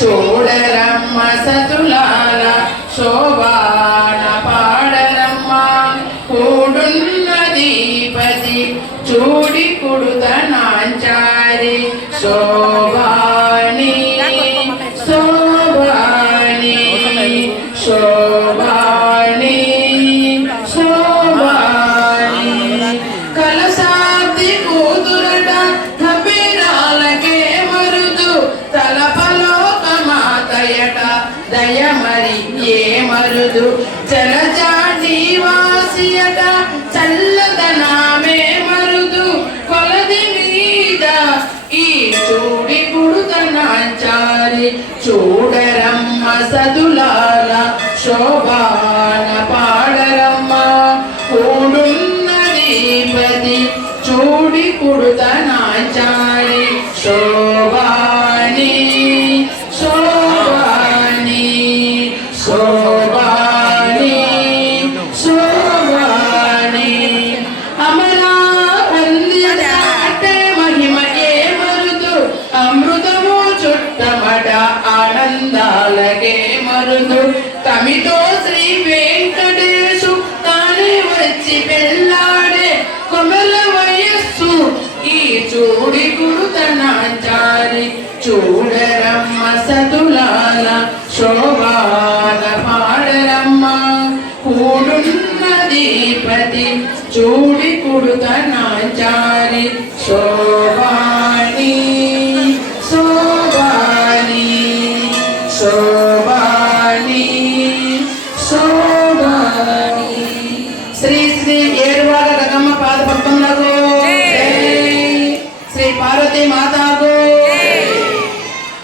చూడరమ్మ సతులాల శోభాన పాడరమ్మ. కూడున్నదీపతి చూడి కుడుత నాంచారి. శోభాని శోభాని శోభాని దాయక దయ మరి ఏ మరుదు జలజాటి వాసియట చల్లదనామే మరుదు. కొలది మీద ఈ చూడి కుడుతనాచారి చూడరమ్మ సదులాల శోభాన పాడరమ్మ. కూడున్నది పది చూడి కుడుతనాచారి శోభ ఆనందాలకే మరుదు తమితో శ్రీ వెంకటేశు తానే వచ్చి పెళ్ళాడే కొమల వయస్సు. ఈ చూడి కుడుతనాచారి చూడరమ్మ సతులాల శోభాల పాడరమ్మ. కూడున్నది కూడున్నదీపతి చూడి కుడుతనాచారి శోభ శోభాని శోభాని. శ్రీ శ్రీ ఏరువాడ రకమ్మ పాద భక్తులకు శ్రీ పార్వతి మాత